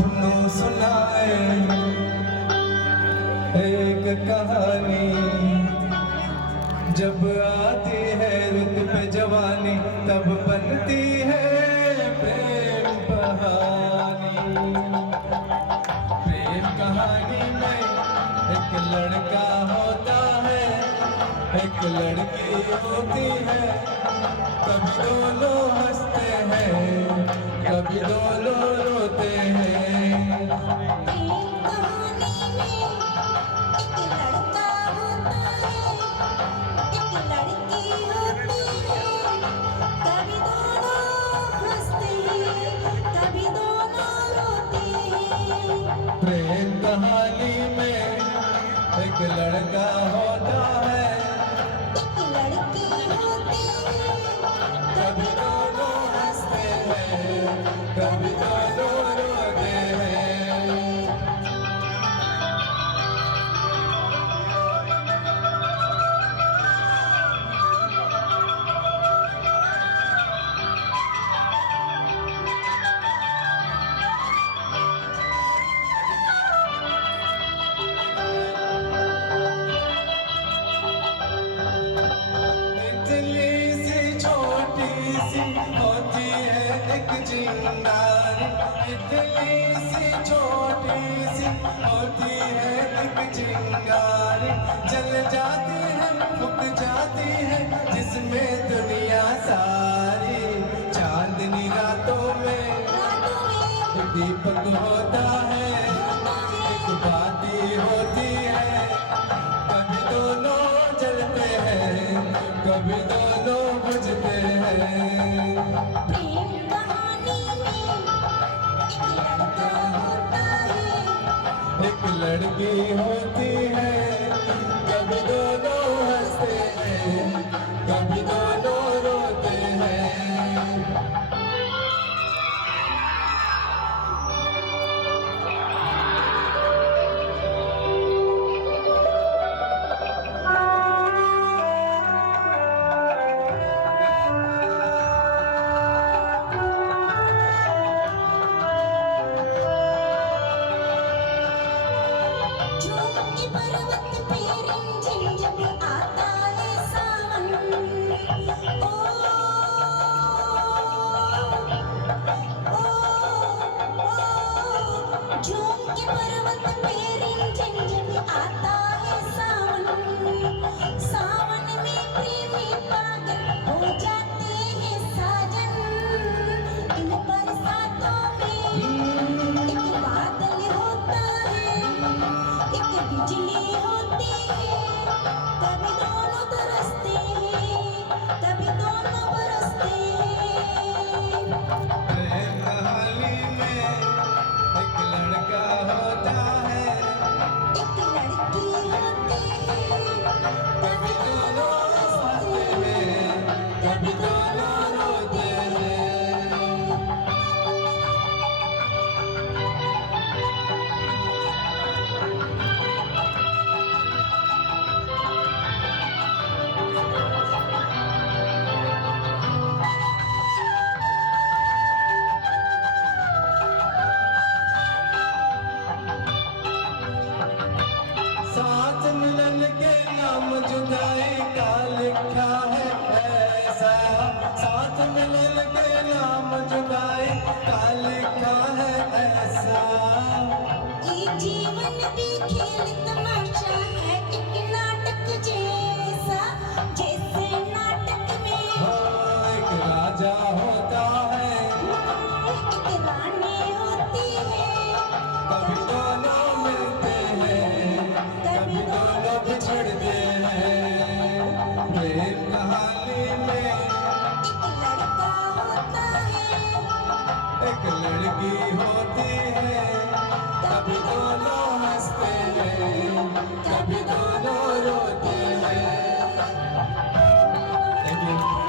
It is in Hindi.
सुनो सुनाए एक कहानी, जब आती है रुत पे जवानी तब बनती है प्रेम कहानी। प्रेम कहानी में एक लड़का होता है, एक लड़की होती है, कभी दोनों हंसते हैं, कभी दोनों रोते हैं। प्रेम कहानी में एक लड़का होता है, एक लड़की होती है, कभी दोनों हंसते हैं, कभी दोनों रोते हैं। होती है एक चिंगारी, इतनी सी छोटी सी होती है एक चिंगारी, जल जाती है फूक जाती है जिसमें दुनिया सारी। चांदनी रातों में दीपक होता है, एक बाती होती है, कभी दोनों जलते हैं, कभी दोनों बुझते हैं। प्रेम कहानी में एक लड़का होता है, एक लड़की होती है, कभी दोनों हंसते हैं, कभी दोनों रोते हैं। पर्वत पे रिमझिम जब आता है सावन, ओ झूम के पर्वत पे रिमझिम जब आता है सावन, सावन में प्रेमी पागल हो जाते हैं साजन। इन बरसातों में एक बादल होता है, एक बिजली होती है, कभी दोनों तरसते हैं, कभी दोनों बरसते हैं। प्रेम कहानी में एक लड़का होता है, एक लड़की होती है, कभी दोनों हंसते हैं, कभी दोनों रोते हैं। साथ मिलन के नाम जुदाई का लिखा है ऐसा, साथ मिलन के नाम जुदाई का लिखा है ऐसा। ये जीवन भी खेल तमाशा है, एक नाटक जैसा, जैसे नाटक में हो एक राजा होता है, एक रानी होती है, कभी दोनों मिलते हैं, कभी दोनों बिछड़ते हैं। प्रेम कहानी में एक लड़का होता है, एक लड़की होती है, कभी दोनों